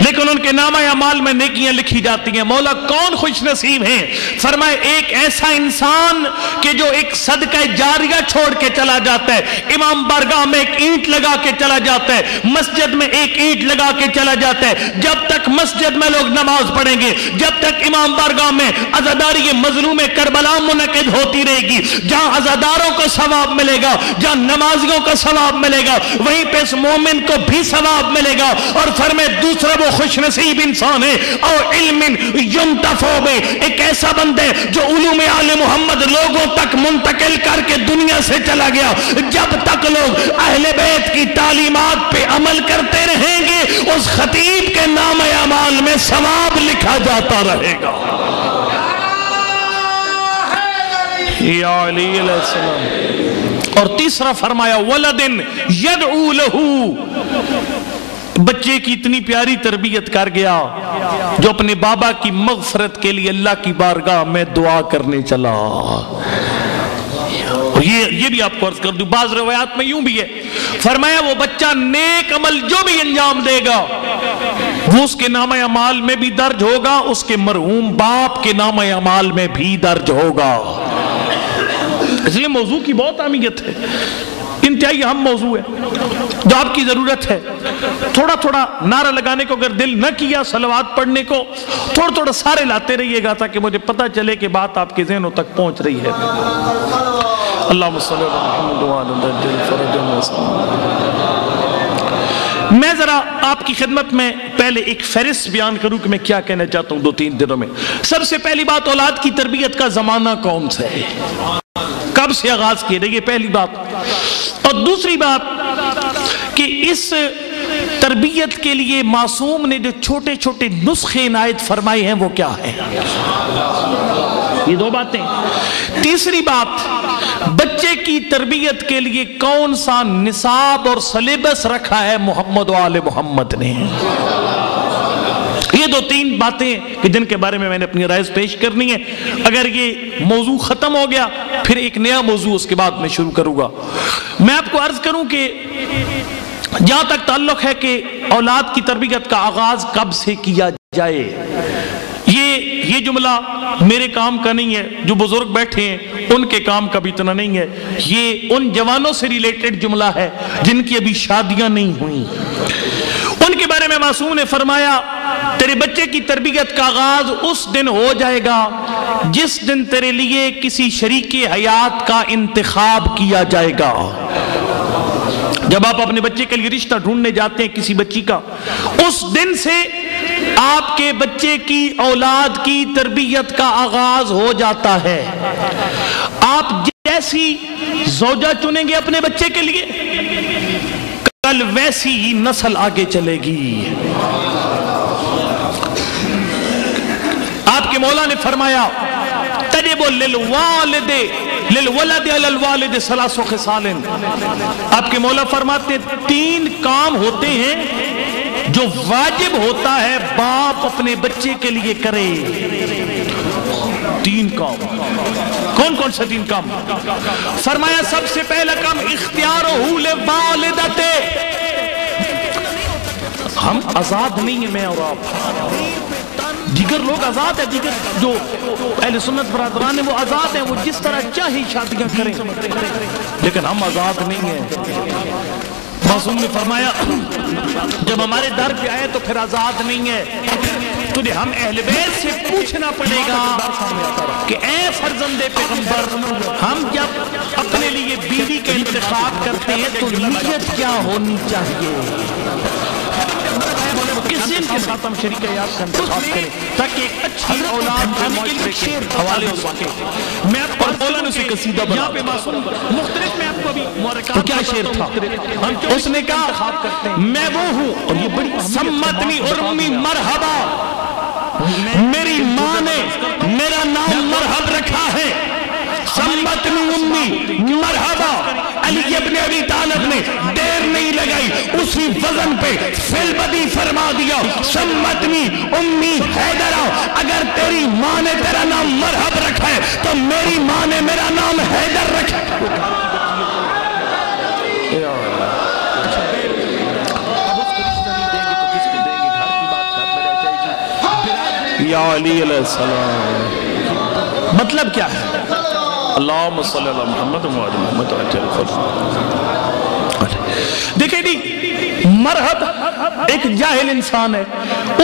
لیکن ان کے نامہ اعمال میں نیکیاں لکھی جاتی ہیں۔ مولا کون خوش نصیب ہیں؟ فرمائے ایک ایسا انسان کہ جو ایک صدقہ جاریہ چھوڑ کے چلا جاتا ہے، امام بارگاہ میں ایک اینٹ لگا کے چلا جاتا ہے، مسجد میں ایک اینٹ لگا کے چلا جاتا ہے، جب تک مسجد میں لوگ نماز پڑھیں گے، جب تک امام بارگاہ میں عزاداری مظلوم کربلا منعقد ہوتی رہے گی، جہاں عزاداروں کو ثواب ملے گا، جہاں نمازیوں کو ثواب ملے گا، وہیں پہ اس مومن کو بھی ثواب ملے گا۔ اور فرمائے دوسرا وہ خوش نصیب انسان ہے اور علم ینتفع بہ، ایک ایسا بندہ ہے جو علوم آل محمد لوگوں تک منتقل کر کے دنیا سے چلا گیا۔ جب تک لوگ اہل بیت کی تعلیمات پہ عمل کرتے رہیں گے، اس خطیب کے نام اعمال میں ثواب لکھا جاتا رہے گا۔ یا علی علیہ السلام۔ اور تیسرا فرمایا ولدن یدعو لہو، بچے کی اتنی پیاری تربیت کر گیا جو اپنے بابا کی مغفرت کے لیے اللہ کی بارگاہ میں دعا کرنے چلا۔ یہ بھی آپ کو عرض کر دوں، بعض روایات میں یوں بھی ہے، فرمایا وہ بچہ نیک عمل جو بھی انجام دے گا وہ اس کے نامہ اعمال میں بھی درج ہوگا، اس کے مرحوم باپ کے نامہ اعمال میں بھی درج ہوگا۔ اس لیے موضوع کی بہت اہمیت ہے، انتہائی اہم موضوع ہے جو آپ کی ضرورت ہے۔ تھوڑا تھوڑا نعرہ لگانے کو اگر دل نہ کیا، صلوات پڑھنے کو تھوڑا تھوڑا سارے لاتے رہیے گا تاکہ مجھے پتہ چلے کہ بات آپ کے ذہنوں تک پہنچ رہی ہے۔ اللہم صلی اللہ علیہ وسلم۔ میں ذرا آپ کی خدمت میں پہلے ایک فہرست بیان کروں کہ میں کیا کہنا چاہتا ہوں 2-3 دنوں میں۔ سب سے پہلی بات، اولاد کی تربیت کا زمانہ کون سا ہے، کب سے آغاز کیے گئے، یہ پہلی بات۔ اور دوسری بات کہ اس تربیت کے لیے معصوم نے جو چھوٹے چھوٹے نسخے عنایت فرمائے ہیں وہ کیا ہیں، یہ 2 باتیں۔ تیسری بات، بچے کی تربیت کے لیے کون سا نصاب اور سلیبس رکھا ہے محمد و آل محمد نے۔ یہ 2-3 باتیں کہ جن کے بارے میں نے اپنی رائے پیش کرنی ہے۔ اگر یہ موضوع ختم ہو گیا پھر ایک نیا موضوع اس کے بعد میں شروع کروں گا۔ میں آپ کو عرض کروں کہ جہاں تک تعلق ہے کہ اولاد کی تربیت کا آغاز کب سے کیا جائے، یہ جملہ میرے کام کا نہیں ہے، جو بزرگ بیٹھے ہیں ان کے کام کا بھی اتنا نہیں ہے، یہ ان جوانوں سے ریلیٹڈ جملہ ہے جن کی ابھی شادیاں نہیں ہوئیں۔ ان کے بارے میں معصوم نے فرمایا تیرے بچے کی تربیت کا آغاز اس دن ہو جائے گا جس دن تیرے لیے کسی شریک حیات کا انتخاب کیا جائے گا۔ جب آپ اپنے بچے کے لیے رشتہ ڈھونڈنے جاتے ہیں کسی بچی کا، اس دن سے آپ کے بچے کی اولاد کی تربیت کا آغاز ہو جاتا ہے۔ آپ جیسی زوجہ چنیں گے اپنے بچے کے لیے، کل ویسی ہی نسل آگے چلے گی۔ آپ کے مولا نے فرمایا تجب للوالد للولد علی الوالد 3 خصال۔ آپ کے مولا فرماتے 3 کام ہوتے ہیں جو واجب ہوتا ہے باپ اپنے بچے کے لیے کرے۔ 3 کام، کون کون سے 3 کام؟ فرمایا سب سے پہلا کام اختیارہ لوالدتے، ہم آزاد نہیں ہیں، میں اور آپ، دیگر لوگ آزاد ہیں، دیگر جو اہل سنت برادران ہیں وہ آزاد ہیں، وہ جس طرح چاہے شادیاں کریں، لیکن ہم آزاد نہیں ہیں۔ معصوم نے فرمایا جب ہمارے در پہ آئے تو پھر آزاد نہیں ہے، تجھے ہم اہل بیت سے پوچھنا پڑے گا کہ اے فرزند پیغمبر، ہم جب اپنے لیے بیوی کا انتخاب کرتے ہیں تو نیت کیا ہونی چاہیے، کس دن کے ساتھ ہم شریک حیات کا انتخاب کریں تاکہ ایک اچھی اولاد کے معاشرے کے حوالے ہو سکے۔ میں آپ کو مولا نے اسے قصیدہ بنا، یہاں پہ معصوم مختلف میں آپ کو ابھی تو کیا شعر تھا، اس نے کہا میں وہ ہوں، اور یہ بڑی سمتنی ارمی مرحبا، میری ماں نے میرا نام مرحب رکھا ہے، سمتنی امی مرحبا۔ علی ابن ابی طالب نے دیر نہیں لگائی، اسی وزن پہ فل بدی فرما دیا، سمتنی امی حیدرہ، اگر تیری ماں نے تیرا نام مرحب رکھا ہے تو میری ماں نے میرا نام حیدر رکھا ہے۔ یا علی علیہ السلام. مطلب کیا ہے؟ اللہم صلی اللہ محمد و علی محمد دیکھیں جی، مرحب ایک جاہل انسان ہے،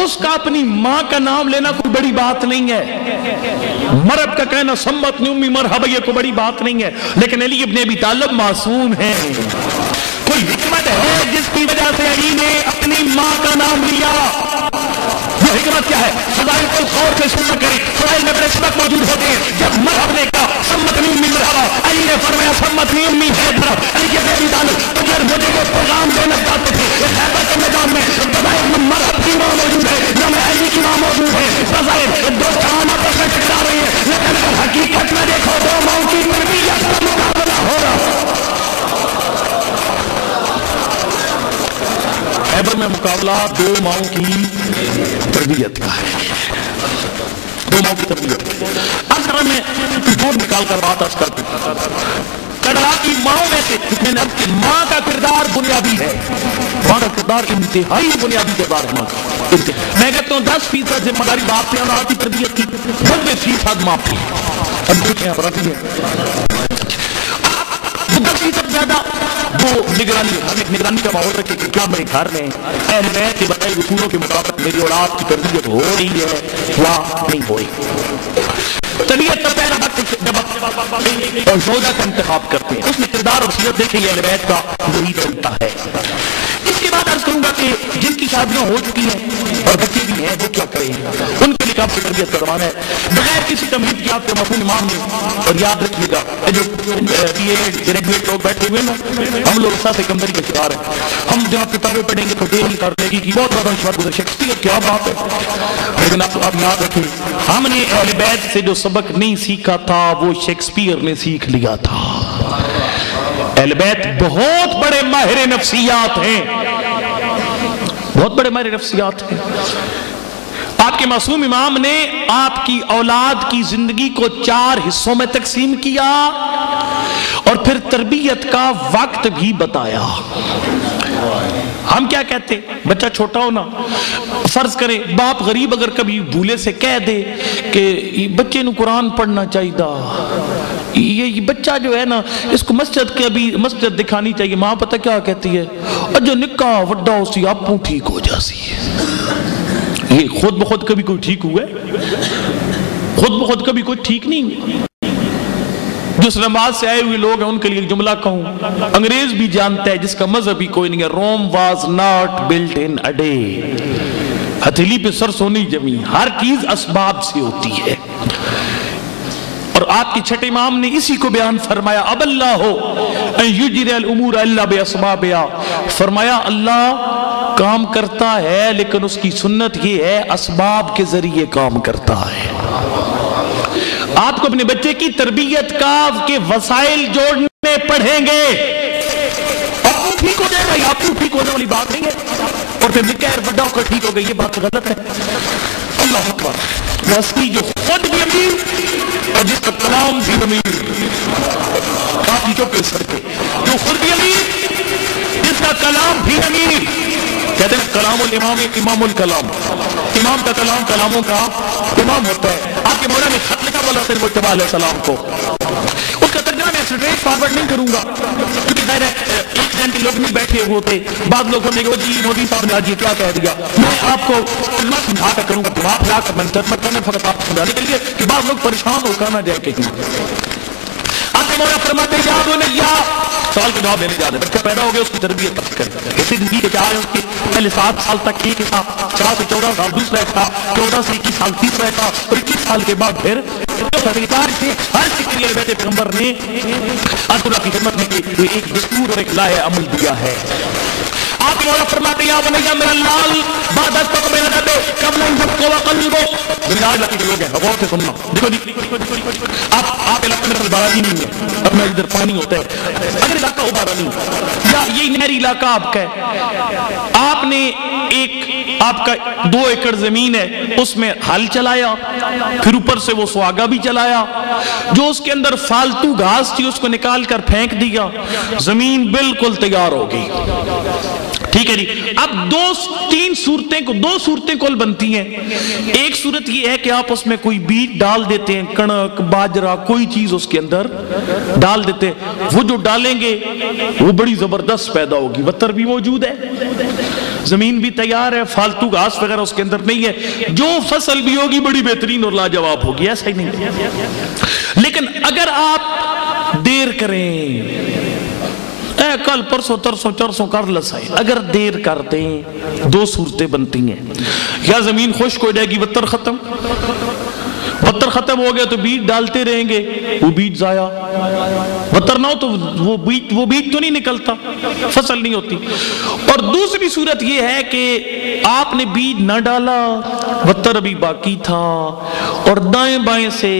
اس کا اپنی ماں کا نام لینا کوئی بڑی بات نہیں ہے. مرحب کا کہنا سمتنی امی مرحبا یہ کوئی بڑی بات نہیں ہے. لیکن علی ابن ابی طالب معصوم ہیں. کوئی حکمت ہے جس کی وجہ سے علی نے اپنی ماں کا نام لیا. وہ حکمت کیا ہے؟ فضائل کو غور سے سننا کریں. فضائل میں بڑے سبق موجود ہوتے ہیں. جب مرحب نے کہا سمتنی امی مرحبا، علی نے فرمایا سمتنی امی حیدر. علی ابن ابی طالب اگر مجھے وہ پیغام دینا چاہتے تھے خیبر کے میدان میں فضائل میں مرحب کی ماں موجود ہے، نام علی کی ماں موجود ہے. فضائل دو جہان آپس میں ٹکرا رہی ہے، لیکن اگر حقیقت میں دیکھو دو ماؤں کی تربیت کا مقابلہ ہو رہا. خیبر میں مقابلہ دو ماؤں کی تربیت کا ہے. دو ماؤں کی تربیت. اگر میں جھوٹ نکال کر بات عرض کرتا ہوں، کڑا کی ماؤں میں سے میں نے اب کی ماں کا کردار بنیادی ہے. ماں کا کردار انتہائی بنیادی کردار ہے. ماں کا میں کہتا ہوں 10% ذمہ داری باپ پہ اولاد کی تربیت کی، 90% ماں پہ. اب کچھ یہاں پر آتی ہے 10% زیادہ وہ نگرانی کا ماحول رکھے کہ کیا میرے گھر میں اہل بیت کے بتائے اصولوں کے مطابق میری اولاد کی تربیت ہو رہی ہے یا نہیں ہو رہی. تربیت کا پہلا وقت جب اور زوجہ کا انتخاب کرتے ہیں، اس میں کردار اور سیرت دیکھیں اہل بیت کا وہی چلتا ہے. اس کے بعد عرض کروں گا کہ جن کی شادیاں ہو چکی ہیں اور بچے بھی ہیں وہ کیا کریں. ان کے لیے آپ کی تربیت کا زمانہ ہے بغیر کسی تمہید کی. آپ کے مفہوم امام نے اور یاد رکھیے گا جو بی ایڈ گریجویٹ لوگ بیٹھے ہوئے نا، ہم لوگ ساتھ کمزوری کے شکار ہیں. ہم جہاں کتابیں پڑھیں گے تو دیر نہیں کرنے کی بہت زیادہ شوار گزر شخصیت کیا بات ہے. لیکن آپ یاد رکھیں ہم نے اہل بیت سے جو سبق نہیں سیکھا تھا وہ شیکسپیئر نے سیکھ لیا تھا. اہل بیت بہت بڑے ماہر نفسیات ہیں، بہت بڑے ماہر نفسیات ہیں. آپ کے معصوم امام نے آپ کی اولاد کی زندگی کو 4 حصوں میں تقسیم کیا اور پھر تربیت کا وقت بھی بتایا. ہم کیا کہتے ہیں بچہ چھوٹا ہونا، فرض کریں باپ غریب اگر کبھی بھولے سے کہہ دے کہ بچے نو قرآن پڑھنا چاہیے، یہ بچہ جو ہے نا اس کو مسجد دکھانی چاہیے. ماں پتہ کیا کہتی ہے؟ جو نکاح وڈا اسی آپوں ٹھیک ہو جاسی ہے. یہ خود بخود کبھی کوئی ٹھیک ہوا ہے؟ خود بخود کبھی کوئی ٹھیک نہیں ہوا. جو نماز سے آئے ہوئے لوگ ہیں ان کے لیے ایک جملہ کہوں، انگریز بھی جانتا ہے جس کا مذہب ہی کوئی نہیں ہے. Rome was not built in a day. ہتھیلی پہ سرسوں نہیں جمی، ہر چیز اسباب سے ہوتی ہے. اور آپ کے چھٹے امام نے اسی کو بیان فرمایا اب اللہ ہو ان یجری الامور الا باسبابها. فرمایا اللہ کام کرتا ہے لیکن اس کی سنت یہ ہے اسباب کے ذریعے کام کرتا ہے. آپ کو اپنے بچے کی تربیت کا کے وسائل جوڑنے پڑھیں گے. آپ ٹھیک ہو جائے گا، آپ ٹھیک ہونے والی بات نہیں ہے. اور پھر نکاح بڑا ہو کر ٹھیک ہو گئی، یہ بات غلط ہے. اللہ اکبر. واسطی جو خود بھی امیر اور جس کا کلام بھی امیر، کافی چوکے سر کے جو خود بھی امیر جس کا کلام بھی امیر. کہتے ہیں کلام الامام امام الکلام. امام کا کلام کلاموں کا امام ہوتا ہے. آپ کے مولا نے خط لکھا بولا تھے مجتبیٰ علیہ السلام کو. اس کا ترجمہ میں اسٹریٹ فارورڈ نہیں کروں گا کیونکہ ظاہر ہے ایک جن کے لوگ نہیں بیٹھے ہوتے. بعض لوگ ہم نے کہا جی مودی صاحب نے آج یہ کیا کہہ دیا. میں آپ کو کلمہ سمجھا کر کروں گا، دماغ پھیلا کر میں ترجمہ کرنے فقط آپ کو سمجھانے کے لیے کہ بعض لوگ پریشان ہو کر نہ جائے کہیں. آپ کے مولا فرماتے ہیں یاد ہونے یا سوال کے جواب دینے جا رہے. بچہ پیدا ہو گیا اس کی تربیت کریں. اسی زندگی کے چاہ رہے ہیں اس کی پہلے 7 سال تک ایک حصہ، 4 سے 14 سال دوسرا حصہ، 14 سے 21 سال تیسرا حصہ اور 21 سال کے بعد پھر ہر سکریہ بیت پیغمبر نے اللہ کی خدمت میں ایک دستور اور ایک لائحہ عمل دیا ہے. آپ کے مولا فرماتے ہیں یا بنیا میرا لال بعد استقبل ادب قبل ان تبقوا وقلبو. دنیا علاقے کے لوگ ہیں غور سے سننا. دیکھو جی آپ علاقے میں بارانی نہیں ہے، اب میں ادھر پانی ہوتا ہے. اگر علاقہ ہو بارانی یا یہ نہری علاقہ آپ کا ہے، آپ نے ایک آپ کا 2 ایکڑ زمین ہے اس میں ہل چلایا، پھر اوپر سے وہ سواگا بھی چلایا، جو اس کے اندر فالتو گھاس تھی اس کو نکال کر پھینک دیا، زمین بالکل تیار ہو گئی. ٹھیک ٹھیک ہے جی. اب دو صورتیں کل بنتی ہیں. ایک صورت یہ ہے کہ آپ اس میں کوئی بیج ڈال دیتے ہیں, کڑک باجرہ کوئی چیز اس کے اندر ڈال دیتے ہیں, وہ جو ڈالیں گے وہ بڑی زبردست پیدا ہوگی, وتر بھی موجود ہے, زمین بھی تیار ہے, فالتو گھاس وغیرہ اس کے اندر نہیں ہے, جو فصل بھی ہوگی بڑی بہترین اور لاجواب ہوگی, ایسا ہی نہیں ہے. لیکن اگر آپ دیر کریں, کل پرسوں ترسوں چرسوں کر لسائیں, اگر دیر کر دیں دو صورتیں بنتی ہیں. یا زمین خشک ہو جائے گی, وتر ختم ہو گیا تو بیج ڈالتے رہیں گے, وہ بیج ضائع, وتر نہ ہو تو وہ بیج تو نہیں نکلتا, فصل نہیں ہوتی. اور دوسری صورت یہ ہے کہ آپ نے بیج نہ ڈالا, وتر ابھی باقی تھا, اور دائیں بائیں سے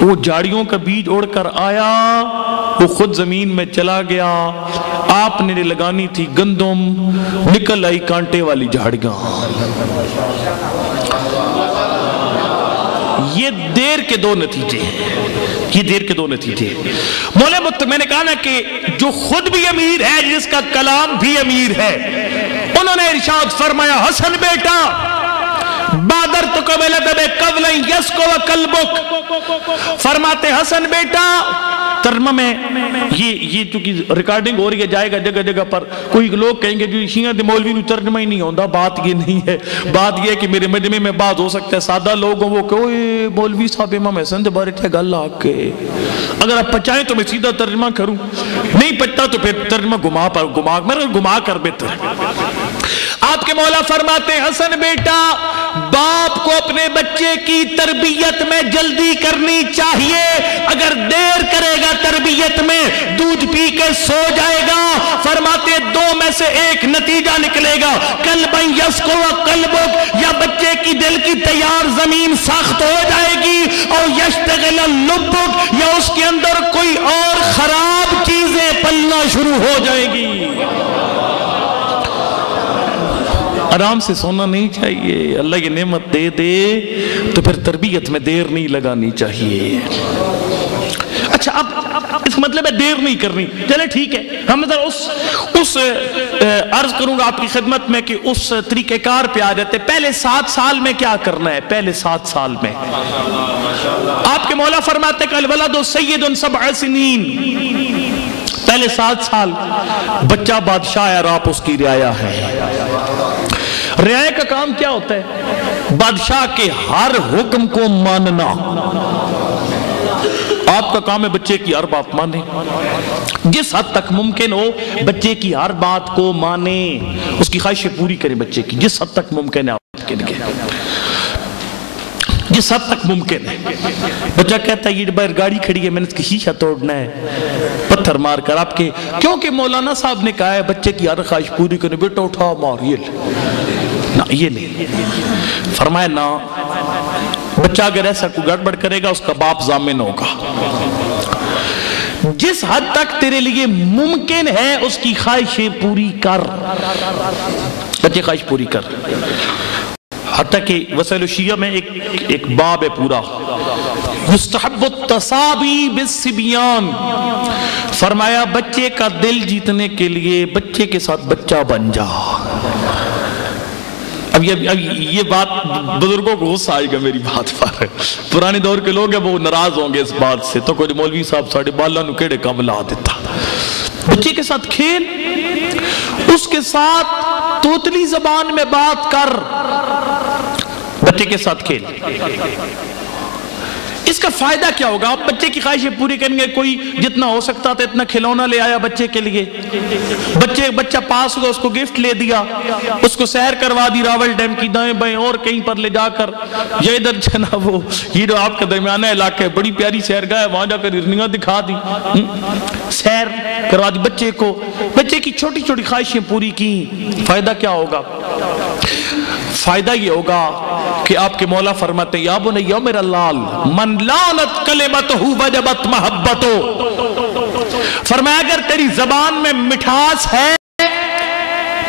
وہ جھاڑیوں کا بیج اڑ کر آیا, وہ خود زمین میں چلا گیا, آپ نے لگانی تھی گندم, نکل آئی کانٹے والی جھاڑیاں. یہ دیر کے دو نتیجے ہیں. مولا میں نے کہا نا کہ جو خود بھی امیر ہے, جس کا کلام بھی امیر ہے, انہوں نے ارشاد فرمایا, حسن بیٹا بادر تو قبل قبل یسکو و قلبک, فرماتے حسن بیٹا, ترجمہ میں یہ چونکہ ریکارڈنگ ہو رہی ہے, جائے گا جگہ جگہ پر, کوئی لوگ کہیں گے جو شیعہ دے مولوی نو ترجمہ ہی نہیں ہوتا. بات یہ نہیں ہے, بات یہ ہے کہ میرے مجمع میں بات ہو سکتا ہے سادہ لوگوں وہ کہ اوے مولوی صاحب امام حسن دے بارے چھے گل آ کے, اگر آپ پچائیں تو میں سیدھا ترجمہ کروں, نہیں پچتا تو پھر ترجمہ گما کر بہتر. آپ کے مولا فرماتے ہیں, حسن بیٹا باپ کو اپنے بچے کی تربیت میں جلدی کرنی چاہیے, اگر دیر کرے گا تربیت میں دودھ پی کے سو جائے گا. فرماتے دو میں سے ایک نتیجہ نکلے گا, قلبن یسکو و قلبک, یا بچے کی دل کی تیار زمین سخت ہو جائے گی, اور یشتغل لبک, یا اس کے اندر کوئی اور خراب چیزیں پلنا شروع ہو جائیں گی. آرام سے سونا نہیں چاہیے, اللہ یہ نعمت دے دے تو پھر تربیت میں دیر نہیں لگانی چاہیے. اچھا اب اس مطلب ہے دیر نہیں کرنی, چلے ٹھیک ہے, ہم اس عرض کروں گا آپ کی خدمت میں کہ اس طریقہ کار پہ آ جاتے. پہلے 7 سال میں کیا کرنا ہے؟ پہلے 7 سال میں آپ کے مولا فرماتے کہ الولد سید 7 سنین, پہلے 7 سال بچہ بادشاہ ہے اور آپ اس کی رعایا ہے. رعایا کا کام کیا ہوتا ہے؟ بادشاہ کے ہر حکم کو ماننا. آپ کا کام ہے بچے کی ہر بات مانے, جس حد تک ممکن ہو بچے کی ہر بات کو مانے, اس کی خواہشیں پوری کریں بچے کی, جس حد تک ممکن ہے آپ کے لیے, جس حد تک ممکن ہے. بچہ کہتا ہے یہ باہر گاڑی کھڑی ہے, میں نے اس کی شیشہ توڑنا ہے, پتھر مار کر آپ کے, کیونکہ مولانا صاحب نے کہا ہے بچے کی ہر خواہش پوری کریں, بیٹا اٹھا مار, یہ نہیں فرمایا نا. بچہ اگر ایسا کوئی گڑبڑ کرے گا اس کا باپ ضامن ہوگا. جس حد تک تیرے لیے ممکن ہے اس کی خواہشیں پوری کر, بچے خواہش پوری کر. حتیٰ کہ وسائل الشیعہ میں ایک باب ہے پورا, یستحب التصابی بالصبیان, فرمایا بچے کا دل جیتنے کے لیے بچے کے ساتھ بچہ بن جا. اب یہ بات بزرگوں کو غصہ آئے گا میری بات پر, پرانے دور کے لوگ ہیں وہ ناراض ہوں گے اس بات سے, تو کوئی مولوی صاحب ساڑھے بالا نو کیڑے کام لا دیتا. بچے کے ساتھ کھیل, اس کے ساتھ توتلی زبان میں بات کر, بچے کے ساتھ کھیل. اس کا فائدہ کیا ہوگا؟ آپ بچے کی خواہشیں پوری کریں گے, کوئی جتنا ہو سکتا تھا اتنا کھلونا لے آیا بچے کے لیے, بچہ پاس ہوگا اس کو گفٹ لے دیا, اس کو سیر کروا دی راول ڈیم کی دائیں بائیں اور کہیں پر لے جا کر, یہ ادھر جناب وہ یہ جو آپ کا درمیانہ علاقہ ہے بڑی پیاری سیرگاہ ہے, وہاں جا کر ہرنیاں دکھا دی, سیر کروا دی بچے کو. بچے کی چھوٹی چھوٹی خواہشیں پوری کی. فائدہ کیا ہوگا؟ فائدہ یہ ہوگا کہ آپ کے مولا فرماتے یا بنیا میرا لال, من لانت کلمتہ وجبت محبتو, فرمایا اگر تیری زبان میں مٹھاس ہے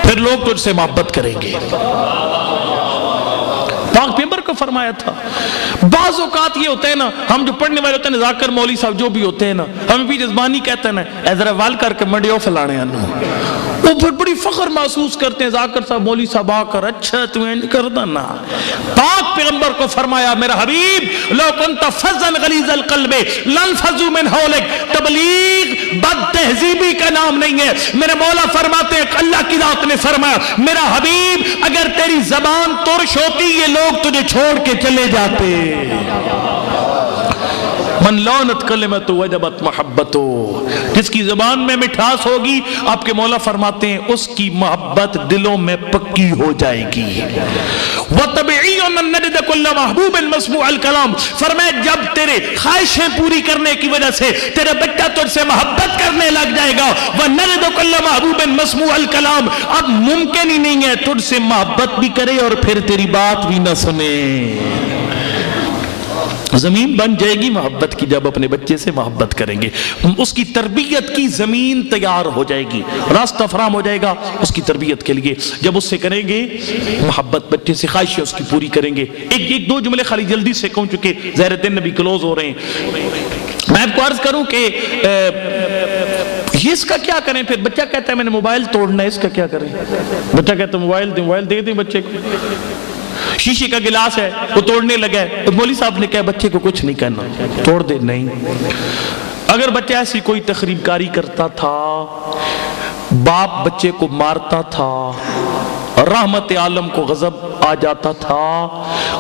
پھر لوگ تجھ سے محبت کریں گے. پاک پیغمبر کو فرمایا تھا. بعض اوقات یہ ہوتا ہے نا, ہم جو پڑھنے والے ہوتے ہیں, ذاکر مولوی صاحب جو بھی ہوتے ہیں نا, ہمیں بھی جذبانی کہتے ہیں نا, ایذرا وال کر کے مڈیو فلانے آنو, وہ پھر بڑی فخر محسوس کرتے ہیں. ذاکر صاحب مولوی صاحب آ کر, اچھا تمہیں انج کردا نا. پاک پیغمبر کو فرمایا, میرا حبیب لو کنت فظا غلیظ القلب لانفضوا من حولک. تبلیغ بد تہذیبی کا نام نہیں ہے. میرے مولا فرماتے ہیں, اللہ کی ذات نے فرمایا, میرا حبیب اگر تیری زبان ترش ہوتی یہ لوگ تجھے چھوڑ کے چلے جاتے. من لونت کلمت وجبت محبتو, جس کی زبان میں مٹھاس ہوگی, آپ کے مولا فرماتے ہیں اس کی محبت دلوں میں پکی ہو جائے گی. وَطَبِعِيٌّ أَن نَجِدَ كُلَّ مَحْبُوبٍ مَسْمُوعَ الْكَلَامِ. فرمایا جب تیرے خواہشیں پوری کرنے کی وجہ سے تیرے بچہ تجھ سے محبت کرنے لگ جائے گا, وَنَجِدُ كُلَّ مَحْبُوبٍ مَسْمُوعَ الْكَلَامِ. اب ممکن ہی نہیں ہے تجھ سے محبت بھی کرے اور پھر تیری بات بھی نہ سنے. زمین بن جائے گی محبت کی جب اپنے بچے سے محبت کریں گے. اس کی تربیت کی زمین تیار ہو جائے گی, راستہ فراہم ہو جائے گا اس کی تربیت کے لیے جب اس سے کریں گے محبت. بچے سے خواہشیں اس کی پوری کریں گے. ایک دو جملے خالی جلدی سے کہوں چکے ظاہر دن نبی کلوز ہو رہے ہیں. میں آپ کو عرض کروں کہ یہ اس کا کیا کریں. پھر بچہ کہتا ہے میں نے موبائل توڑنا ہے, اس کا کیا کریں. بچہ کہتا ہے موبائل دے دیں بچے کو. شیشے کا گلاس ہے وہ توڑنے لگا ہے, مولوی صاحب نے کہا بچے کو کچھ نہیں کرنا, توڑ دے. نہیں, اگر بچہ ایسی کوئی تخریب کاری کرتا تھا, باپ بچے کو مارتا تھا, رحمت عالم کو غضب آ جاتا تھا,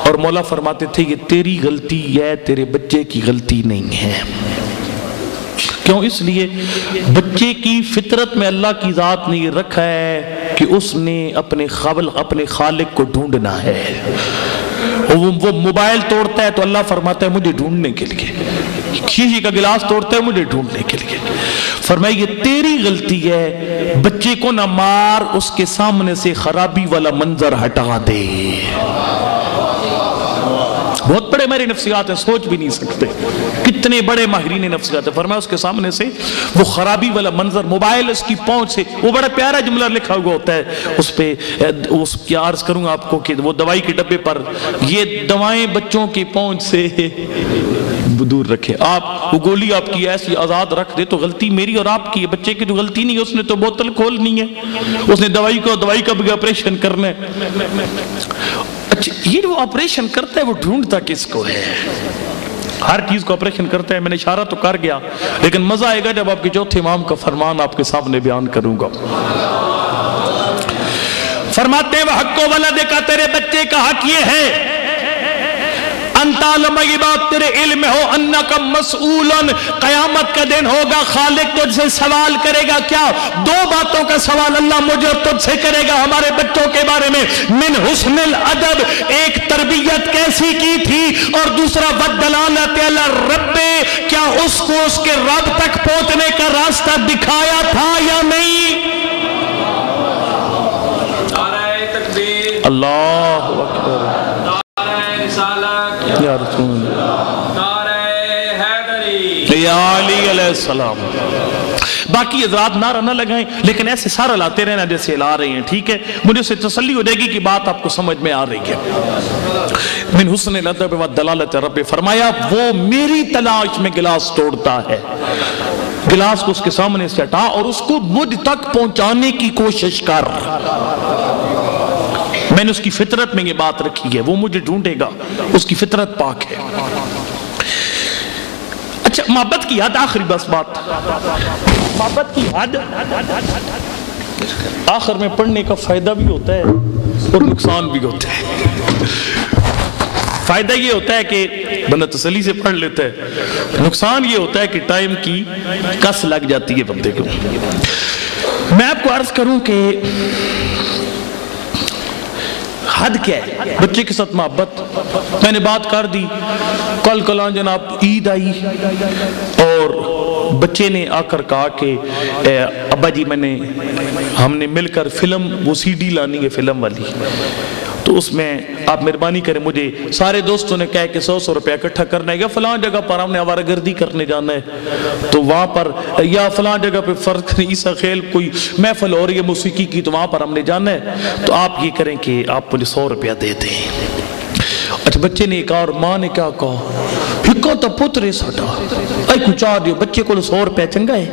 اور مولا فرماتے تھے یہ تیری غلطی ہے, تیرے بچے کی غلطی نہیں ہے. کیوں؟ اس لیے بچے کی فطرت میں اللہ کی ذات نے یہ رکھا ہے کہ اس نے اپنے خالق کو ڈھونڈنا ہے. وہ موبائل توڑتا ہے تو اللہ فرماتا ہے مجھے ڈھونڈنے کے لیے, شیشے کا گلاس توڑتا ہے مجھے ڈھونڈنے کے لیے. فرمایا یہ تیری غلطی ہے, بچے کو نہ مار, اس کے سامنے سے خرابی والا منظر ہٹا دے. بہت بڑے میری نفسیات ہیں, سوچ بھی نہیں سکتے کتنے بڑے ماہرین نفسیات ہیں. فرمایا اس کے سامنے سے وہ خرابی والا منظر, موبائل اس کی پہنچ سے, وہ بڑا پیارا جملہ لکھا ہوا ہوتا ہے اس پہ, اس کی عرض کروں آپ کو کہ وہ دوائی کے ڈبے پر, یہ دوائیں بچوں کی پہنچ سے دور رکھے. آپ وہ گولی آپ کی ایسی آزاد رکھ دے تو غلطی میری اور آپ کی ہے, بچے کی تو غلطی نہیں ہے, اس نے تو بوتل کھولنی ہے, اس نے دوائی کا بھی آپریشن کرنا ہے. اچھا یہ جو آپریشن کرتا ہے وہ ڈھونڈتا کس کو ہے؟ ہر چیز کو آپریشن کرتا ہے. میں نے اشارہ تو کر گیا, لیکن مزہ آئے گا جب آپ کے چوتھے امام کا فرمان آپ کے سامنے بیان کروں گا. فرماتے ہیں وَحَقُّ وَلَدِكَ, تیرے بچے کا حق یہ ہے, انتعلم, یہ بات تیرے علم ہو, انکا مسئولن, قیامت کا دن ہوگا خالق تجھ سے سوال کرے گا. کیا؟ دو باتوں کا سوال اللہ مجھے اور تجھ سے کرے گا ہمارے بچوں کے بارے میں. من حسن الادب, ایک تربیت کیسی کی تھی, اور دوسرا والدلالت علی الرب, کیا اس کو اس کے رب تک پہنچنے کا راستہ دکھایا تھا یا نہیں. اللہ اکبر, یا رسول یا علی علیہ السلام. باقی حضرات نعرہ نہ لگائیں, لیکن ایسے سارا لاتے رہنا جیسے لا رہے ہیں, ٹھیک ہے؟ مجھے سے تسلی ہو جائے گی کہ بات آپ کو سمجھ میں آ رہی ہے. من حسن الادب والدلالت رب, فرمایا وہ میری تلاش میں گلاس توڑتا ہے, گلاس کو اس کے سامنے سے ہٹا اور اس کو مجھ تک پہنچانے کی کوشش کر. میں نے اس کی فطرت میں یہ بات رکھی ہے, وہ مجھے ڈھونڈے گا, اس کی فطرت پاک ہے. اچھا محبت کی حد, آخری بس بات, محبت کی حد آخر میں پڑھنے کا فائدہ بھی ہوتا ہے اور نقصان بھی ہوتا ہے. فائدہ یہ ہوتا ہے کہ بندہ تسلی سے پڑھ لیتا ہے, نقصان یہ ہوتا ہے کہ ٹائم کی کس لگ جاتی ہے بندے کو. میں آپ کو عرض کروں کہ حد کیا ہے بچے کے ساتھ محبت. میں نے بات کر دی, کل کلان جناب عید آئی اور بچے نے آ کر کہا کہ ابا جی ہم نے مل کر فلم, وہ سی ڈی لانی ہے فلم والی, تو اس میں آپ مہربانی کریں, مجھے سارے دوستوں نے کہا کہ 100 روپیہ اکٹھا کرنا ہے, یا فلان جگہ پر ہم نے آوارہ گردی کرنے جانا ہے تو وہاں پر, یا فلان جگہ پہ فرق عیسیٰ خیل کوئی محفل ہو رہی ہے موسیقی کی تو وہاں پر ہم نے جانا ہے, تو آپ یہ کریں کہ آپ مجھے 100 روپیہ دے دیں. اچھا بچے نے کہا اور ماں نے کیا کہا؟ ہکا تو پترے ساٹا اے کچھ آ دیو بچے کو 100 روپے چنگا ہے۔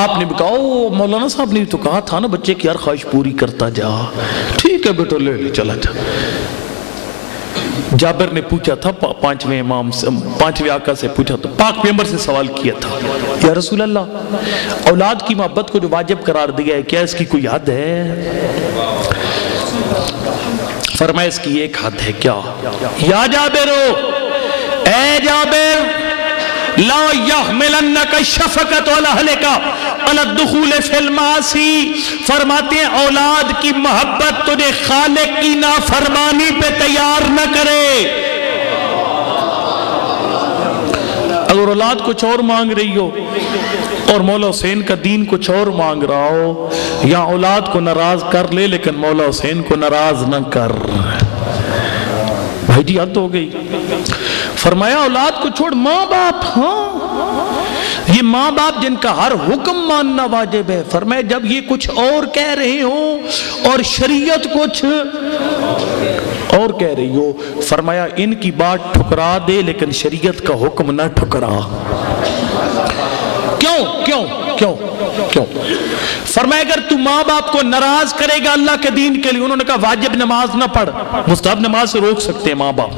آپ نے بھی کہا او مولانا صاحب نے تو کہا تھا نا بچے کی ہر خواہش پوری کرتا جا، ٹھیک ہے بیٹا لے لے چلا جا۔ جابر نے پوچھا تھا پانچویں امام سے، پانچویں آقا سے پوچھا تھا، پاک پیغمبر سے سوال کیا تھا، یا رسول اللہ اولاد کی محبت کو جو واجب قرار دیا ہے کیا اس کی کوئی حد ہے؟ فرمایا اس کی ایک حد ہے، کیا؟ یا جابرو اے جابر لا یحملنک الشفقۃ علی اہلک علی الدخول فی المعاصی، فرماتے ہیں اولاد کی محبت تجھے خالق کی نافرمانی پہ تیار نہ کرے۔ اگر اولاد کچھ اور مانگ رہی ہو اور مولا حسین کا دین کچھ اور مانگ رہا ہو، یا اولاد کو ناراض کر لے لیکن مولا حسین کو ناراض نہ کر۔ بھائی جی حد ہو گئی۔ فرمایا اولاد کو چھوڑ، ماں باپ، ہاں یہ ماں باپ جن کا ہر حکم ماننا واجب ہے، فرمایا جب یہ کچھ اور کہہ رہے ہوں اور شریعت کچھ اور کہہ رہی ہو، فرمایا ان کی بات ٹھکرا دے لیکن شریعت کا حکم نہ ٹھکرا۔ کیوں؟ فرمایا اگر تو ماں باپ کو ناراض کرے گا اللہ کے دین کے لیے، انہوں نے کہا واجب نماز نہ پڑھ، مستحب نماز سے روک سکتے ہیں ماں باپ،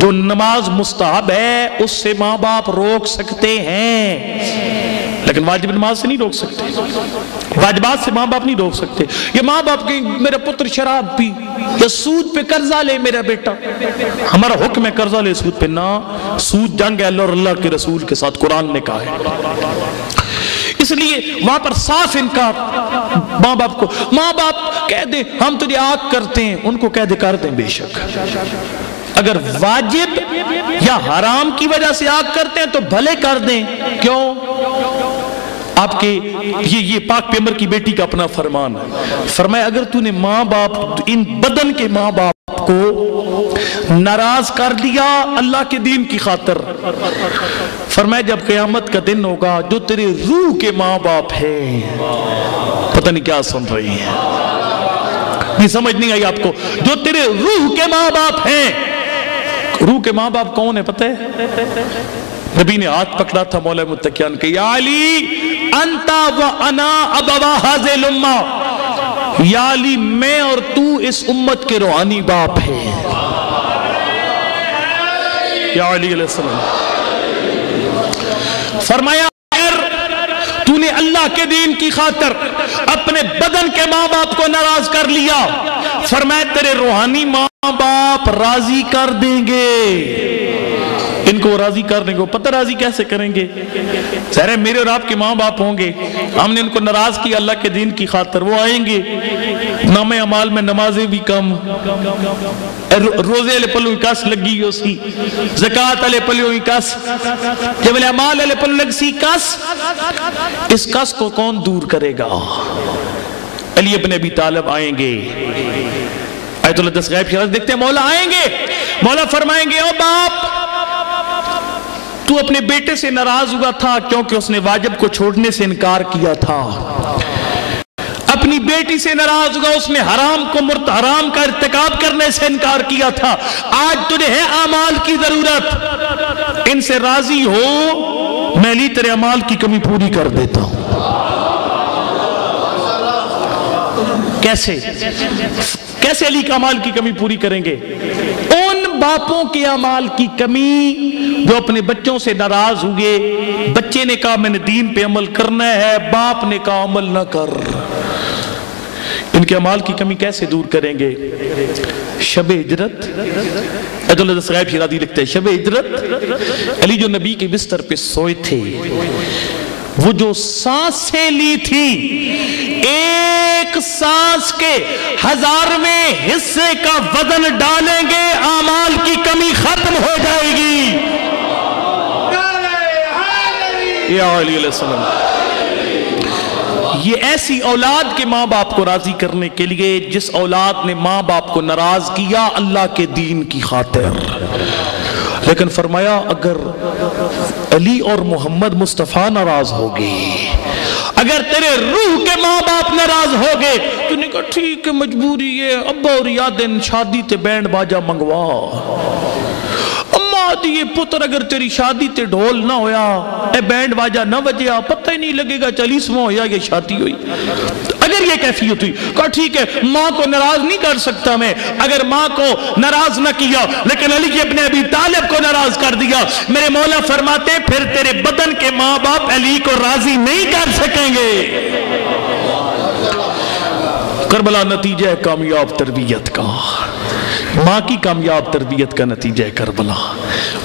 جو نماز مستحب ہے اس سے ماں باپ روک سکتے ہیں لیکن واجب نماز سے نہیں روک سکتے، واجبات سے ماں باپ نہیں روک سکتے۔ یہ ماں باپ کہ میرا پتر شراب پی یا سود پہ قرضہ لے میرا بیٹا، ہمارا حکم ہے قرضہ لے سود پہ نہ، سود جنگ ہے اللہ اور اللہ کے رسول کے ساتھ، قرآن نے کہا ہے۔ اس لیے وہاں پر صاف انکار ماں باپ کو، ماں باپ کہہ دیں ہم تجھے آگ کرتے ہیں، ان کو کہہ دے کر دیں بے شک، اگر واجب یا حرام کی وجہ سے آگ کرتے ہیں تو بھلے کر دیں۔ کیوں؟ آپ کے یہ پاک پیغمبر کی بیٹی کا اپنا فرمان ہے، فرمایا اگر تو نے ماں باپ ان بدن کے ماں باپ کو ناراض کر دیا اللہ کے دین کی خاطر، فرمایا جب قیامت کا دن ہوگا جو تیرے روح کے ماں باپ ہیں، پتہ نہیں کیا سن رہی ہیں، نہیں سمجھ نہیں آئی آپ کو، جو تیرے روح کے ماں باپ ہیں، روح کے ماں باپ کون ہے پتہ ہے؟ نبی نے ہاتھ پکڑا تھا مولا متقیان کے، یا علی انتا و انا ابوا ہذل امہ، یا علی میں اور تو اس امت کے روحانی باپ ہیں، یا علی علیہ السلام۔ فرمایا اگر تو نے اللہ کے دین کی خاطر اپنے بدن کے ماں باپ کو ناراض کر لیا، فرمایا تیرے روحانی ماں باپ راضی کر دیں گے، ان کو راضی کر دیں گے۔ پتہ راضی کیسے کریں گے؟ ظاہر ہے میرے اور آپ کے ماں باپ ہوں گے، ہم نے ان کو ناراض کیا اللہ کے دین کی خاطر، وہ آئیں گے نام اعمال میں نمازیں بھی کم، روزے علیہ پلوں کی کس لگی ہو سی، زکاة علیہ پلوں کی کس، جب اعمال علیہ پلوں لگ سی کس، اس کس کو کون دور کرے گا؟ علی ابن ابی طالب آئیں گے، آیت اللہ 10 غیب شرط دیکھتے ہیں، مولا آئیں گے، مولا فرمائیں گے او باپ تو اپنے بیٹے سے ناراض ہوا تھا کیونکہ اس نے واجب کو چھوڑنے سے انکار کیا تھا، اپنی بیٹی سے ناراض ہوا اس نے حرام کا ارتکاب کرنے سے انکار کیا تھا، آج تجھے ہے اعمال کی ضرورت، ان سے راضی ہو میں علی تیرے اعمال کی کمی پوری کر دیتا ہوں۔ کیسے علی کا اعمال کی کمی پوری کریں گے؟ ان باپوں کے اعمال کی کمی جو اپنے بچوں سے ناراض ہوئے، بچے نے کہا میں نے دین پہ عمل کرنا ہے، باپ نے کہا عمل نہ کر، ان کے اعمال کی کمی کیسے دور کریں گے؟ شب ہجرت، عبداللہ صغیب شیرازی لکھتے ہیں شب ہجرت علی جو نبی کے بستر پہ سوئے تھے، وہ جو سانسیں لی تھی ایک سانس کے 1000ویں حصے کا وزن ڈالیں گے اعمال کی کمی ختم ہو جائے گی۔ یا علی علیہ السلام، یہ ایسی اولاد کے ماں باپ کو راضی کرنے کے لیے جس اولاد نے ماں باپ کو ناراض کیا اللہ کے دین کی خاطر، لیکن فرمایا اگر علی اور محمد مصطفیٰ ناراض ہو گئے، اگر تیرے روح کے ماں باپ ناراض ہو گئے، تو نے کہا ٹھیک ہے مجبوری ہے ابا اور یادن شادی تے بینڈ باجا منگوا اماں دی پتر اگر تیری شادی تے ڈھول نہ ہویا اے بینڈ باجا نہ بجیا پتہ ہی نہیں لگے گا 40واں ہویا یہ شادی ہوئی اگر یہ کیفیت ہوئی کہا ٹھیک ہے ماں کو ناراض نہیں کر سکتا میں اگر ماں کو ناراض نہ کیا لیکن علی ابن ابی طالب کو ناراض کر دیا میرے مولا فرماتے پھر تیرے بدن کے ماں باپ علی کو راضی نہیں کر سکیں گے کربلا نتیجہ ہے کامیاب تربیت کا ماں کی کامیاب تربیت کا نتیجہ ہے کربلا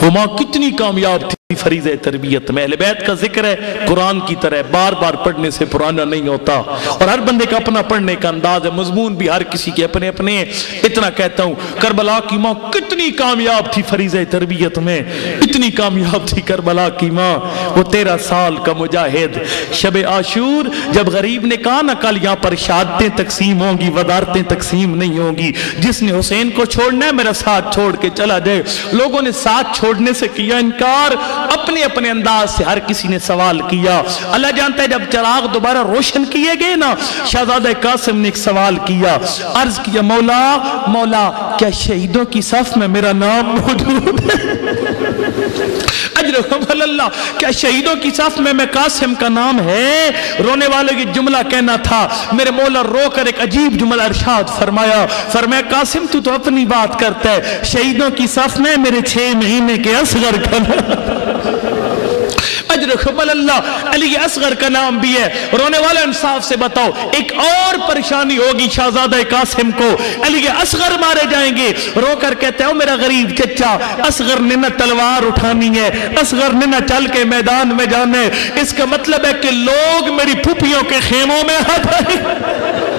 وہ ماں کتنی کامیاب تھی فریضہ تربیت میں اہل بیت کا ذکر ہے قرآن کی طرح بار بار پڑھنے سے پرانا نہیں ہوتا اور ہر بندے کا اپنا پڑھنے کا انداز ہے مضمون بھی ہر کسی کے اپنے اپنے اتنا کہتا ہوں کربلا کی ماں کتنی کامیاب تھی فریضہ تربیت میں اتنی کامیاب تھی کربلا کی ماں وہ 13 سال کا مجاہد شب عاشور جب غریب نے کہا نا کل یہاں پر شہادتیں تقسیم ہوں گی ودارتیں تقسیم نہیں ہوں گی جس نے حسین کو چھوڑنا ہے میرا ساتھ چھوڑ کے چلا جائے لوگوں نے ساتھ چھوڑنے سے کیا انکار اپنے اپنے انداز سے ہر کسی نے سوال کیا اللہ جانتا ہے جب چراغ دوبارہ روشن کیے گئے نا شہزادہ قاسم نے ایک سوال کیا عرض کیا مولا کیا شہیدوں کی صف میں میرا نام موجود ہے اجرحم اللہ کیا شہیدوں کی صف میں قاسم کا نام ہے رونے والے کی جملہ کہنا تھا میرے مولا رو کر ایک عجیب جملہ ارشاد فرمایا قاسم تو اپنی بات کرتا ہے شہیدوں کی صف میں میرے 6 مہینے کے اصغر کا اجرحم اللہ علی اصغر کا نام بھی ہے رونے والے انصاف سے بتاؤ ایک اور پریشانی ہوگی شہزادہ قاسم کو علی اصغر مارے جائیں گے رو کر کہتے ہیں میرا غریب چچا اصغر نے نہ تلوار اٹھانی ہے اصغر نے نہ چل کے میدان میں جانے اس کا مطلب ہے کہ لوگ میری پھوپھیوں کے خیموں میں آ جائیں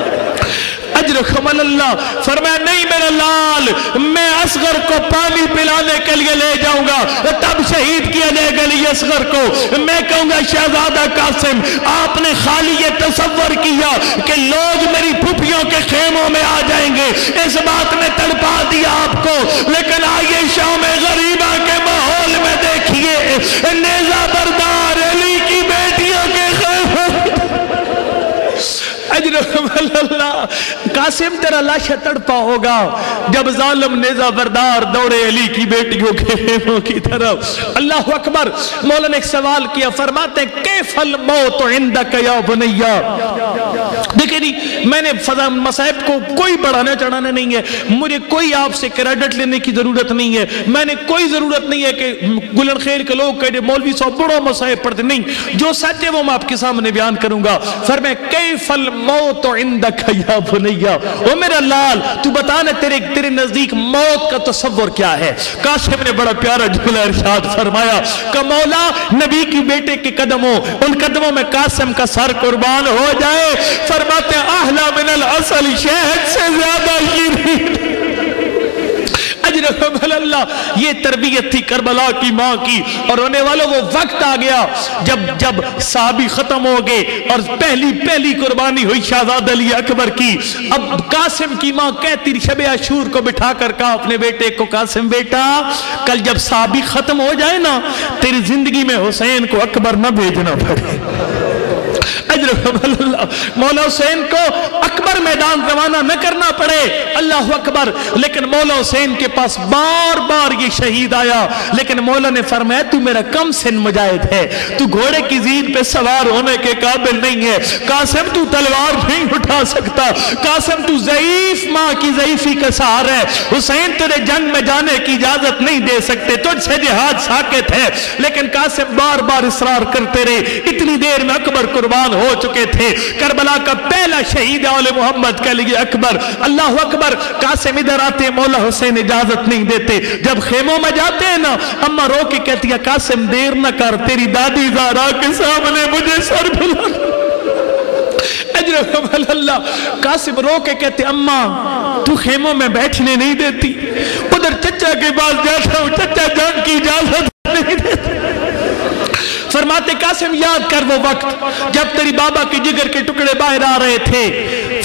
اجرکم اللہ فرمایا نہیں میرا لال میں اصغر کو پانی پلانے کے لیے لے جاؤں گا تب شہید کیا جائے گا علی اصغر کو میں کہوں گا شہزادہ قاسم آپ نے خالی یہ تصور کیا کہ لوگ میری پھوپھیوں کے خیموں میں آ جائیں گے اس بات نے تڑپا دیا آپ کو لیکن آئیے شام غریبہ کے ماحول میں دیکھیے نیزہ بردار علی کی بیٹیوں کے خیموں اجرکم اللہ قاسم تیرا لاشہ تڑپا ہوگا جب ظالم نیزہ بردار دوڑے علی کی بیٹیوں کے خیموں کی طرف اللہ اکبر مولا نے ایک سوال کیا فرماتے ہیں کیف الموت عندک یا بنیا دیکھیں نہیں میں نے فضا مصائب کو کوئی بڑھانا چڑھانا نہیں ہے مجھے کوئی آپ سے کریڈٹ لینے کی ضرورت نہیں ہے میں نے کوئی ضرورت نہیں ہے کہ گلن خیر کے لوگ کہتے مولوی صاحب بڑا مصائب پڑھتے نہیں جو سچ ہے وہ میں آپ کے سامنے بیان کروں گا فرمائے کیف الموت عندک یا بنیا او میرا لال تو بتانا تیرے نزدیک موت کا تصور کیا ہے قاسم نے بڑا پیارا جملہ ارشاد فرمایا کہ مولا نبی کی بیٹے کے قدموں ان قدموں میں قاسم کا سر قربان ہو جائے فرماتے احلا من العسل شہد سے زیادہ شیرین اجرکم اللہ یہ تربیت تھی کربلا کی ماں کی اور رونے والوں وہ وقت آ گیا جب صحابی ختم ہو گئے اور پہلی قربانی ہوئی شہزادہ علی اکبر کی اب قاسم کی ماں کہتی شب عاشور کو بٹھا کر کہا اپنے بیٹے کو قاسم بیٹا کل جب صحابی ختم ہو جائے نا تیری زندگی میں حسین کو اکبر نہ بھیجنا پڑے مولا حسین کو اکبر میدان روانہ نہ کرنا پڑے اللہ اکبر لیکن مولا حسین کے پاس بار بار یہ شہید آیا لیکن مولا نے فرمایا تو میرا کم سن مجاہد ہے تو گھوڑے کی زین پہ سوار ہونے کے قابل نہیں ہے قاسم تو تلوار نہیں اٹھا سکتا قاسم تو ضعیف ماں کی ضعیفی کا سہارا ہے حسین تیرے جنگ میں جانے کی اجازت نہیں دے سکتے تجھ سے جہاد ساکت ہے لیکن قاسم بار بار اصرار کرتے رہے اتنی دیر میں اکبر قربان ہو چکے تھے کربلا کا پہلا شہید آل محمد کے لیے اکبر اللہ اکبر قاسم ادھر آتے مولا حسین اجازت نہیں دیتے جب خیموں میں جاتے ہیں نا اماں رو کے کہتی ہے قاسم دیر نہ کر تیری دادی زہرا کے سامنے مجھے سر بھلا اجرکم اللہ قاسم رو کے کہتے اماں تو خیموں میں بیٹھنے نہیں دیتی ادھر چچا کے پاس جاتا ہوں چچا جان کی اجازت نہیں دیتے فرماتے قاسم یاد کر وہ وقت جب تیری بابا کی جگر کے ٹکڑے باہر آ رہے تھے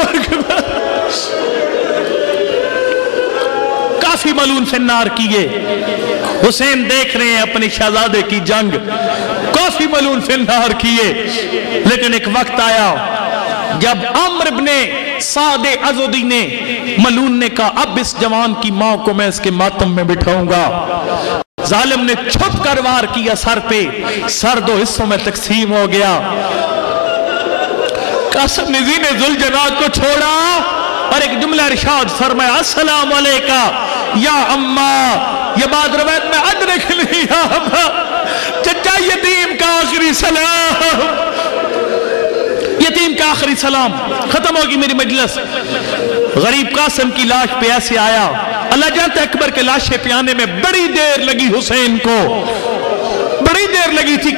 اکبر. کافی ملون فنار کیے. حسین دیکھ رہے ہیں اپنے شہزادے کی جنگ. کافی ملون فنار کیے. لیکن ایک وقت آیا جب عمرو ابن سعد عضدی نے ملون نے کہا اب اس جوان کی ماں کو میں اس کے ماتم میں بٹھاؤں گا. ظالم نے چھپ کر وار کیا سر پہ. سر دو حصوں میں تقسیم ہو گیا. قاسم نزی نے ذوالجناح کو چھوڑا اور ایک جملہ ارشاد فرمایا السلام علیکہ یا اماں. یہ بات روایت میں ادرک نہیں یا ابا. چچا یتیم کا آخری سلام. یتیم کا آخری سلام. ختم ہوگی میری مجلس. غریب قاسم کی لاش پہ ایسے آیا. اللہ جانتا ہے اکبر کے لاشیں پہ آنے میں بڑی دیر لگی. حسین کو بڑی دیر لگی تھی.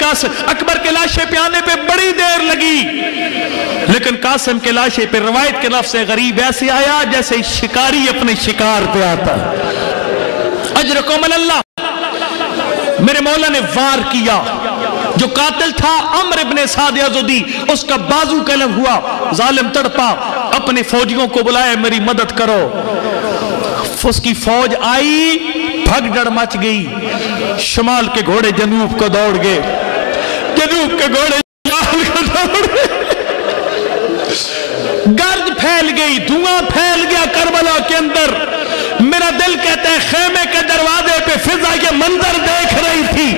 اکبر کے لاشیں پہ آنے پہ بڑی دیر لگی. لیکن قاسم کے لاشیں پہ روایت کے لفظ غریب ایسے آیا جیسے شکاری اپنے شکار پہ آتا. اجرکم اللہ. میرے مولا نے وار کیا. جو قاتل تھا عمرو ابن سعد عضدی اس کا بازو قلم ہوا. ظالم تڑپا. اپنے فوجیوں کو بلائے میری مدد کرو. اس کی فوج آئی. بھگدڑ مچ گئی. شمال کے گھوڑے جنوب کو دوڑ گئے. جنوب کے گھوڑے شمال کو دوڑ گئے. گرد پھیل گئی. دھواں پھیل گیا کربلا کے اندر. میرا دل کہتا ہے خیمے کے دروازے پہ فضا یہ منظر دیکھ رہی تھی.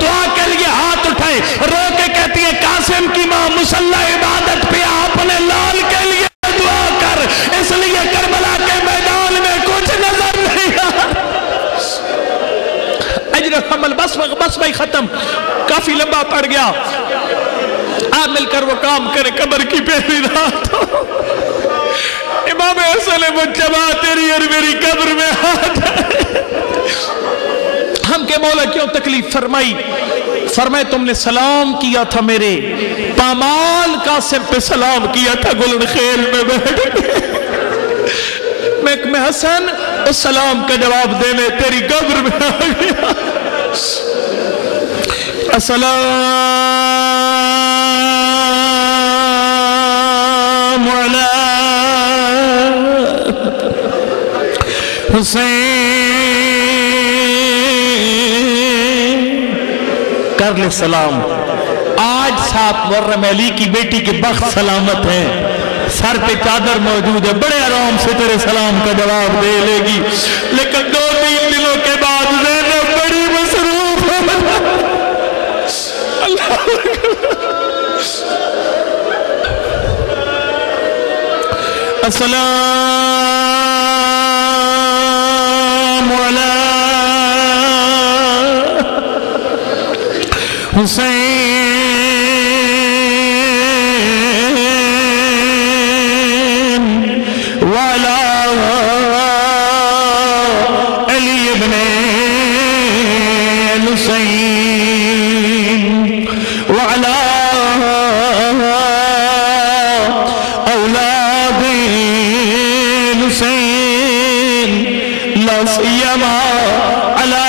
دعا کے لیے ہاتھ اٹھائے. رو کے کہتی ہے قاسم کی ماں مصلی عبادت پہ اپنے لال کے لیے دعا کر. اس لیے کربلا کے میدان میں کچھ نظر نہیں آ. اجر حمل بس بھائی ختم. کافی لمبا پڑ گیا. آپ مل کر وہ کام کرے. قبر کی پہلی رات امام حسن مجتبہ تیری اور میری قبر میں آ جائے. ہم کے مولا کیوں تکلیف فرمائی؟ فرمائے تم نے سلام کیا تھا میرے پامال قاسم پہ سلام کیا تھا گلن خیل میں بیٹھ. میں حسن اس سلام کا جواب دینے تیری قبر میں آ گیا. السلام علیہ حسین. کر لے سلام. آج ساتھ محرم علی کی بیٹی کے بخت سلامت ہیں. سر پہ چادر موجود ہے. بڑے آرام سے تیرے سلام کا جواب دے لے گی. لیکن 2-3 دنوں کے بعد زینب بڑی مصروف ہے. اللہ السلام حسین والا علی ابن حسین والا اولاد حسین لا سیما علی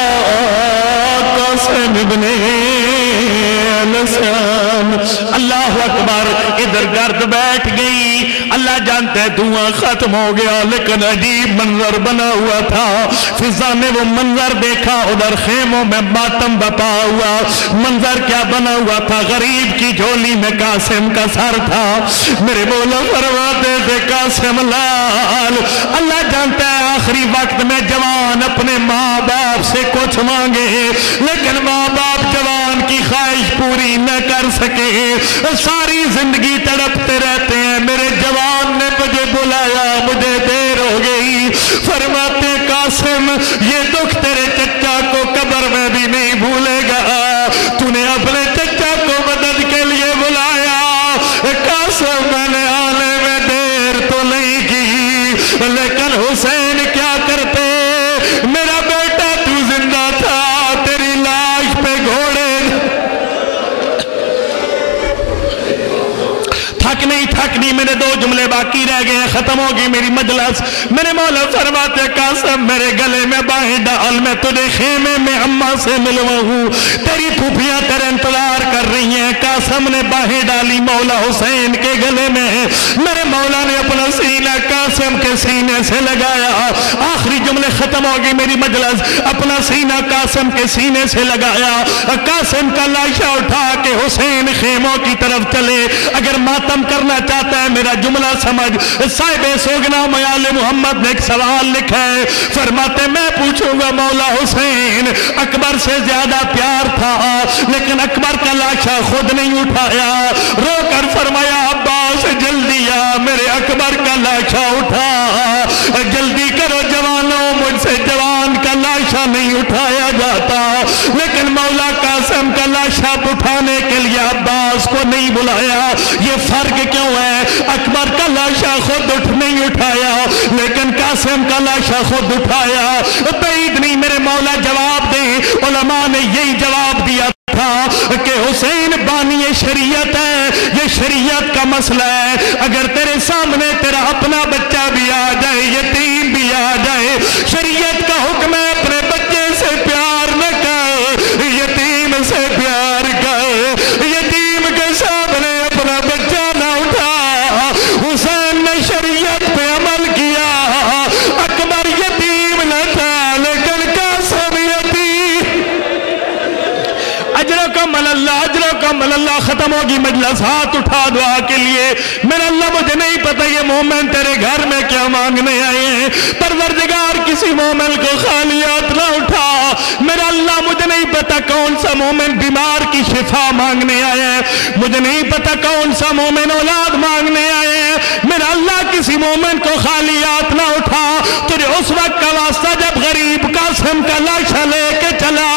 قاسم ابن. اللہ اکبر. ادھر گرد بیٹھ گئی. اللہ جانتا ہے دھواں ختم ہو گیا. لیکن عجیب منظر بنا ہوا تھا. فضا نے وہ منظر دیکھا. ادھر خیموں میں ماتم بپا ہوا. منظر کیا بنا ہوا تھا؟ غریب کی جھولی میں قاسم کا سر تھا. میرے مولا فرماتے تھے قاسم لال. اللہ جانتا ہے آخری وقت میں جوان اپنے ماں باپ سے کچھ مانگے لیکن ماں باپ جوان کی خواہش پوری نہ کر سکے. ساری زندگی تڑپتے رہتے ہیں. میرے جوان نے مجھے بلایا, مجھے دیر ہو گئی. فرماتے قاسم یہ دکھ تیرے چچا کو قبر میں بھی نہیں بھولے گا. تو نے اپنے چچا کو مدد کے لیے بلایا. قاسم میں نے آنے میں دیر تو نہیں کی لیکن حسین کیا کرتے؟ میرا بیٹا تو زندہ تھا, تیری لاش پہ گھوڑے. تھک نہیں میں نے 2 جملے باقی رہ گئے ہیں, ختم ہوگی میری مجلس. میرے مولا فرماتے قاسم میرے گلے میں باہیں ڈال, میں تجھے خیمے میں اماں سے ملواؤں, تیری پھوپھیاں تیرے انتظار کر رہی ہیں. قاسم نے باہیں ڈالی مولا حسین کے گلے میں, میرے مولا نے اپنا سینہ قاسم کے سینے سے لگایا. آخری جملے ختم ہوگی میری مجلس. اپنا سینہ قاسم کے سینے سے لگایا, قاسم کا لاشا اٹھا کے حسین خیموں کی طرف چلے. اگر ماتم کرنا چاہتا ہے میرا جملہ سمجھ. صاحب سوگنا میال محمد نے ایک سوال لکھا ہے, فرماتے میں پوچھوں گا مولا حسین اکبر سے زیادہ پیار تھا لیکن اکبر کا لاشا خود نہیں اٹھایا. رو کر فرمایا عباس جلدی آ, میرے اکبر کا لاشا اٹھا, جلدی کرو جوانوں, مجھ سے جوان کا لاشا نہیں اٹھایا جاتا. لیکن مولا قاسم کا لاشا اٹھانے کے لیے عباس کو نہیں بلایا. یہ فرق کیوں ہے؟ اکبر کا لاشا خود نہیں اٹھایا لیکن قاسم کا لاشا خود اٹھایا. بعید نہیں میرے مولا جواب دیں. علماء نے یہی جواب دیا تھا کہ حسین بانی شریعت ہے, یہ شریعت کا مسئلہ ہے. اگر تیرے سامنے تیرا اپنا بچہ بھی آ جائے, یتیم بھی آ جائے, شریعت کا حکم ہے اپنے بچے سے پیار نہ کر, یتیم سے پیار کر. یتیم کے سامنے اپنا بچہ نہ اٹھا. حسین نے شریعت پہ عمل کیا. اکبر یتیم نہ تھا لیکن قاسم یتیم. اجرکم اللہ, اجرکم اللہ. ختم ہوگی مجلس. ہاتھ اٹھا دعا کے لیے. میرا اللہ مجھے نہیں پتا یہ مومن تیرے گھر میں کیا مانگنے آئے ہیں. پروردگار کسی مومن کو خالی ہاتھ نہ اٹھا. میرا اللہ مجھے نہیں پتا کون سا مومن بیمار کی شفا مانگنے آئے ہیں, مجھے نہیں پتا کون سا مومن اولاد مانگنے آئے ہیں. میرا اللہ کسی مومن کو خالی ہاتھ نہ اٹھا. تجھے اس وقت کا واسطہ جب غریب قاسم کا لاشا لے کے چلا.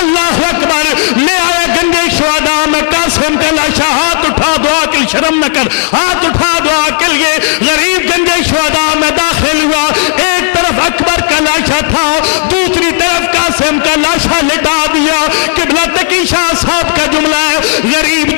اللہ اکبر, لے آئے گنجے شہداء میں قاسم کا لاشا. ہاتھ اٹھا دعا کے لیے, شرم نہ کر, ہاتھ اٹھا دعا کے لیے. غریب گنجے شہداء میں داخل ہوا. ایک طرف اکبر کا لاشا تھا, دوسری طرف قاسم کا لاشا لٹا دیا. قبلہ تقی شاہ صاحب کا جملہ ہے, غریب